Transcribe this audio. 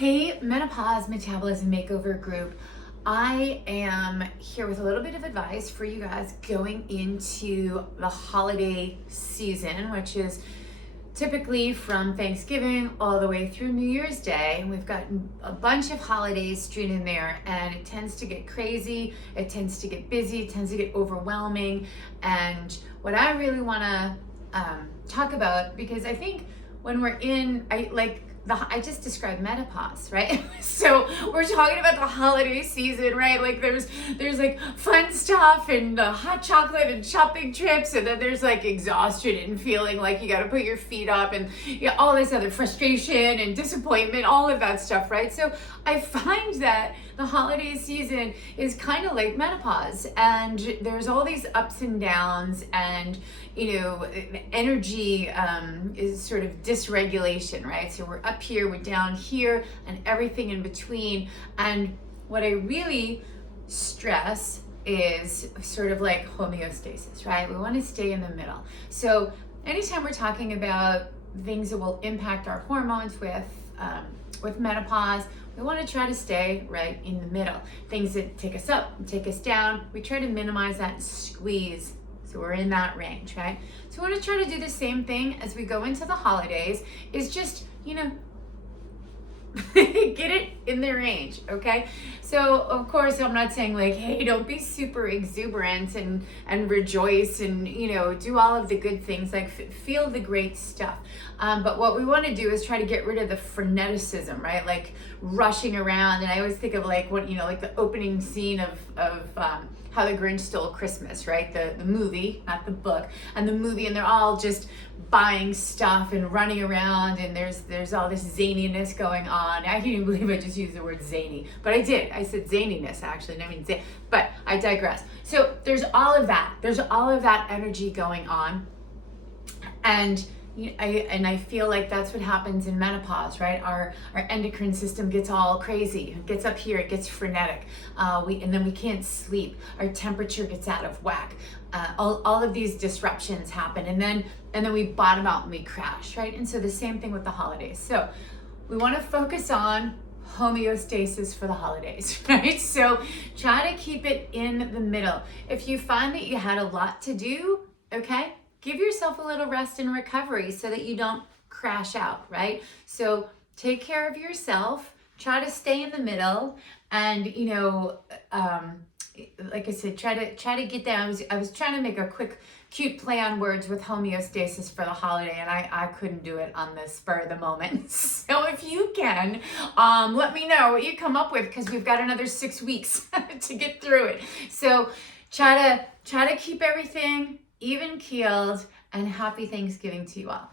Hey, Menopause Metabolism Makeover Group. I am here with a little bit of advice for you guys going into the holiday season, which is typically from Thanksgiving all the way through New Year's Day. And we've got a bunch of holidays strewn in there, and it tends to get crazy, it tends to get busy, it tends to get overwhelming. And what I really want to talk about, because I think when we're in, I just described menopause, right? So we're talking about the holiday season, right? Like there's like fun stuff and hot chocolate and shopping trips, and then there's like exhaustion and feeling like you got to put your feet up, and all this other frustration and disappointment, all of that stuff, right? So I find that the holiday season is kind of like menopause, and there's all these ups and downs, and energy is sort of dysregulation, right? So we're up here, we're down here, and everything in between. And what I really stress is sort of like homeostasis, right? We want to stay in the middle. So anytime we're talking about things that will impact our hormones with menopause, we want to try to stay right in the middle. Things that take us up, take us down, we try to minimize that and squeeze. So we're in that range, right? So we want to try to do the same thing as we go into the holidays, is just, get it in the range, okay? So of course I'm not saying like, hey, don't be super exuberant and rejoice and do all of the good things, like feel the great stuff. But what we want to do is try to get rid of the freneticism, right? Like rushing around. And I always think of like what like the opening scene of How the Grinch Stole Christmas, right? The movie, not the book, and the movie, and they're all just buying stuff and running around, and there's all this zaniness going on. I can't even believe I just used the word zany, but I did. I said zaniness actually, I mean but I digress. So there's all of that. There's all of that energy going on, and I feel like that's what happens in menopause, right? Our endocrine system gets all crazy. It gets up here, it gets frenetic. And then we can't sleep. Our temperature gets out of whack. All of these disruptions happen, and then we bottom out and we crash, right? And so the same thing with the holidays. So we want to focus on homeostasis for the holidays, right? So try to keep it in the middle. If you find that you had a lot to do, okay, give yourself a little rest and recovery so that you don't crash out, right? So take care of yourself, try to stay in the middle, and like I said, try to get down. I was trying to make a quick cute play on words with homeostasis for the holiday, and I couldn't do it on the spur of the moment. So if you can, let me know what you come up with, because we've got another 6 weeks to get through it. So try to keep everything even keeled, and happy Thanksgiving to you all.